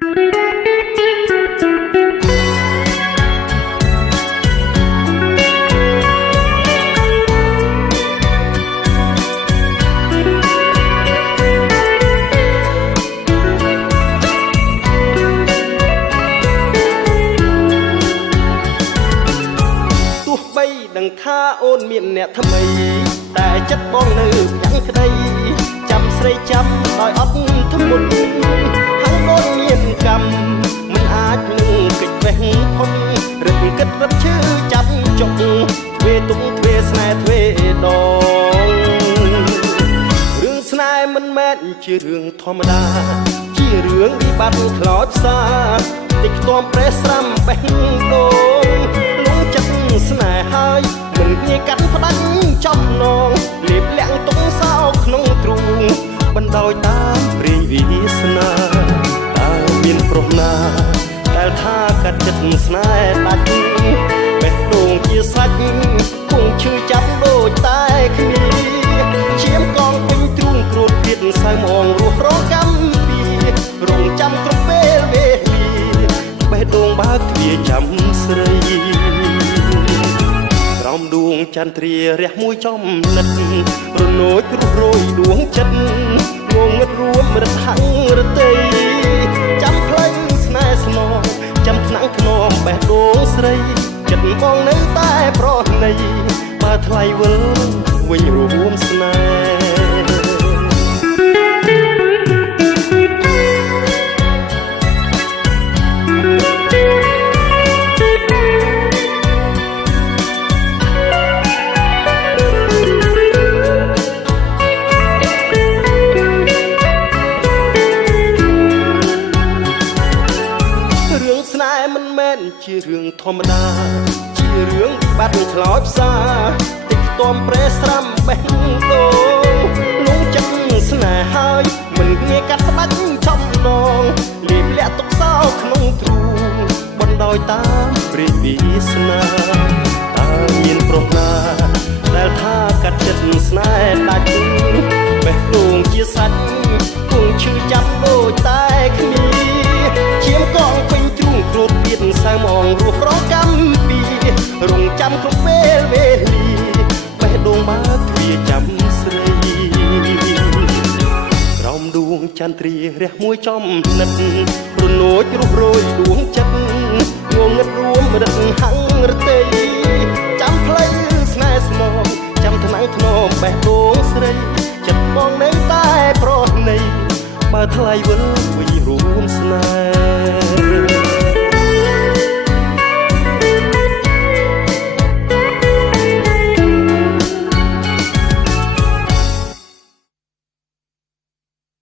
ដឹងថាអូនមានអ្នកថ្មីតែចិត្តបងនៅយ៉ាងក្តីចាំស្រីចាំដោយអត់ធ្មត់ហើយអូនមានកម្មមិនអាចនឹងកិច្ចវេះផុតរឹកគិតរត់ឈឺចាប់ចុកទ្វេទុកទ្វេស្នេហ៍ទ្វេដងរឿងស្នេហ៍មិនមែនជារឿងធម្មតាជារឿងវិបត្តិខ្លោចផ្សាតិចខ្ទាំប្រេះស្រាំបេះដូងលងចិត្តស្នេហ៍ហើយមិនងាយកាត់ផ្ដាច់ចំនងលៀបលាក់ទុកសោក្នុងទ្រូងបណ្ដោយតាមព្រាយវាសនាតើមានប្រុសណាដែលថាកាត់ចិត្តស្នេហ៍ដាច់បេះដូងជាសាច់គង់ឈឺចាប់ដូចតែគ្នាឈាមកងពេញទ្រូងគ្រូតទៀតសៅមងរស់រងកម្មពីរងចាំគ្រប់ពេលវេលាបេះដូងបើកទ្វារចាំស្រីក្រោមដួងចន្ទ្រារះមួយចំនិតរនោចរុះរយដួងចិត្តងងឹតរួមរត់ហាំងរទេចាំផ្លូវស្នេហ៍ស្នងចាំថ្នាំងធ្នមបេះដូងស្រីចិត្តបងនៅតែប្រណីបើថ្លៃវិលវិញរួមស្នេហ៍ជារឿងធម្មតាជារឿងវិបត្តិខ្លោចផ្សាតិចខ្ទាំប្រេះស្រាំបេះដូងលងចិត្តស្នេហ៍ហើយមិនងាយកាត់ផ្ដាច់ចំនងលៀបលាក់ទុកសោក្នុងទ្រូងបណ្ដោយតាមព្រាយវាសនាតើមានប្រុសណាដែលថាកាត់ចិត្តស្នេហ៍ដាច់បេះដូងជាសាច់គង់ឈឺចាប់ដូចតែគ្នាឈាមកងពេញទ្រូងគ្រូតទៀតសៅមងរស់រងកម្មពីរងចាំគ្រប់ពេលវេលាបេះដូងបើកទ្វារចាំស្រីក្រោមដួងចន្ទ្រារះមួយចំនិតរនោចរុះរយដួងចិត្តងងឹតរួមរត់ហាំងរទេចាំផ្លូវស្នេហ៍ស្នងចាំថ្នាំងធ្នមបេះដូងស្រីចិត្តបងនៅតែប្រណីបើថ្លៃវិលវិញរួមស្នេហ៍